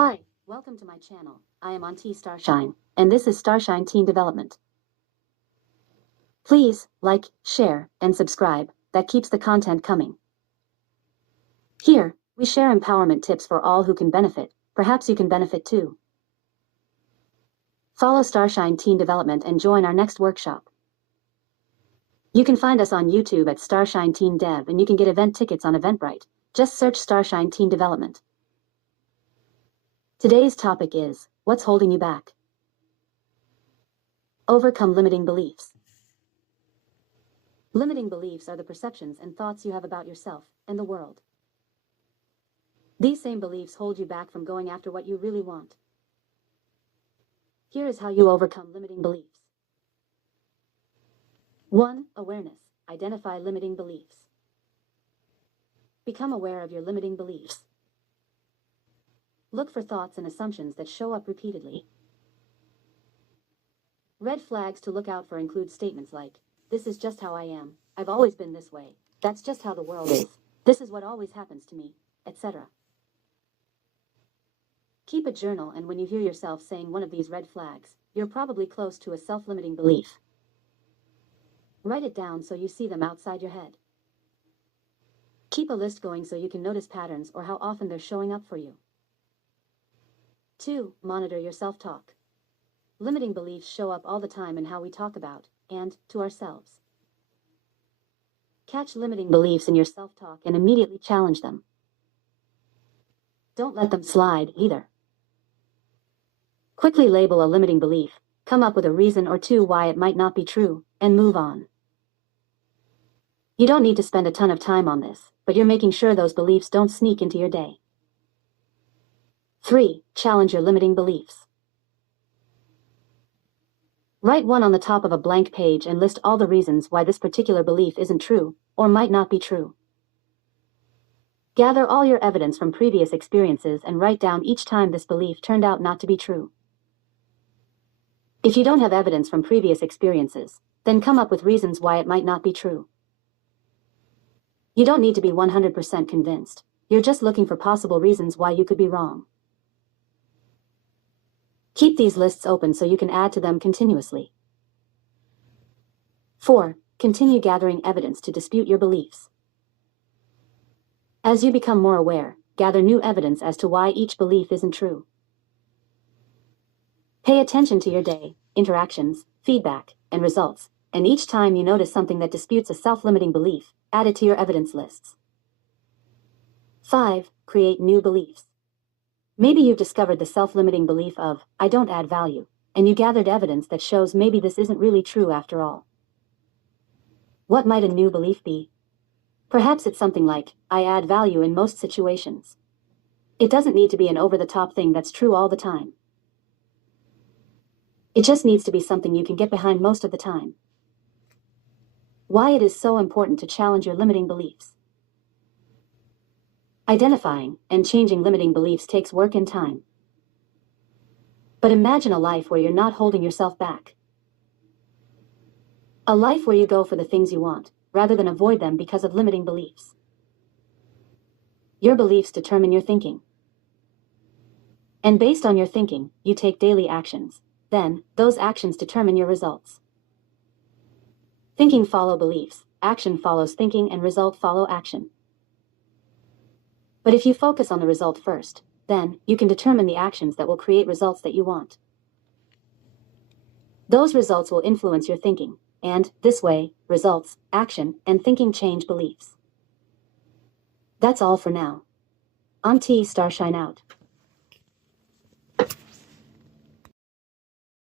Hi, welcome to my channel. I am Auntie Starshine, and this is Starshine Teen Development. Please like, share, and subscribe. That keeps the content coming. Here, we share empowerment tips for all who can benefit. Perhaps you can benefit too. Follow Starshine Teen Development and join our next workshop. You can find us on YouTube at Starshine Teen Dev, and you can get event tickets on Eventbrite. Just search Starshine Teen Development. Today's topic is, what's holding you back? Overcome limiting beliefs. Limiting beliefs are the perceptions and thoughts you have about yourself and the world. These same beliefs hold you back from going after what you really want. Here is how you overcome limiting beliefs. 1. Awareness. Identify limiting beliefs. Become aware of your limiting beliefs. Look for thoughts and assumptions that show up repeatedly. Red flags to look out for include statements like, "This is just how I am. I've always been this way. That's just how the world is. This is what always happens to me," etc. Keep a journal, and when you hear yourself saying one of these red flags, you're probably close to a self-limiting belief. Write it down so you see them outside your head. Keep a list going so you can notice patterns or how often they're showing up for you. 2. Monitor your self-talk. Limiting beliefs show up all the time in how we talk about and to ourselves. Catch limiting beliefs in your self-talk and immediately challenge them. Don't let them slide either. Quickly label a limiting belief, come up with a reason or two why it might not be true, and move on. You don't need to spend a ton of time on this, but you're making sure those beliefs don't sneak into your day. 3. Challenge your limiting beliefs. Write one on the top of a blank page and list all the reasons why this particular belief isn't true, or might not be true. Gather all your evidence from previous experiences and write down each time this belief turned out not to be true. If you don't have evidence from previous experiences, then come up with reasons why it might not be true. You don't need to be 100% convinced. You're just looking for possible reasons why you could be wrong. Keep these lists open so you can add to them continuously. 4. Continue gathering evidence to dispute your beliefs. As you become more aware, gather new evidence as to why each belief isn't true. Pay attention to your day, interactions, feedback, and results, and each time you notice something that disputes a self-limiting belief, add it to your evidence lists. 5. Create new beliefs. Maybe you've discovered the self-limiting belief of, "I don't add value," and you gathered evidence that shows maybe this isn't really true after all. What might a new belief be? Perhaps it's something like, "I add value in most situations." It doesn't need to be an over-the-top thing that's true all the time. It just needs to be something you can get behind most of the time. Why it is so important to challenge your limiting beliefs. Identifying and changing limiting beliefs takes work and time. But imagine a life where you're not holding yourself back. A life where you go for the things you want, rather than avoid them because of limiting beliefs. Your beliefs determine your thinking. And based on your thinking, you take daily actions. Then, those actions determine your results. Thinking follows beliefs, action follows thinking, and result follow action. But if you focus on the result first, then you can determine the actions that will create results that you want. Those results will influence your thinking, and, this way, results, action, and thinking change beliefs. That's all for now. Auntie Starshine out.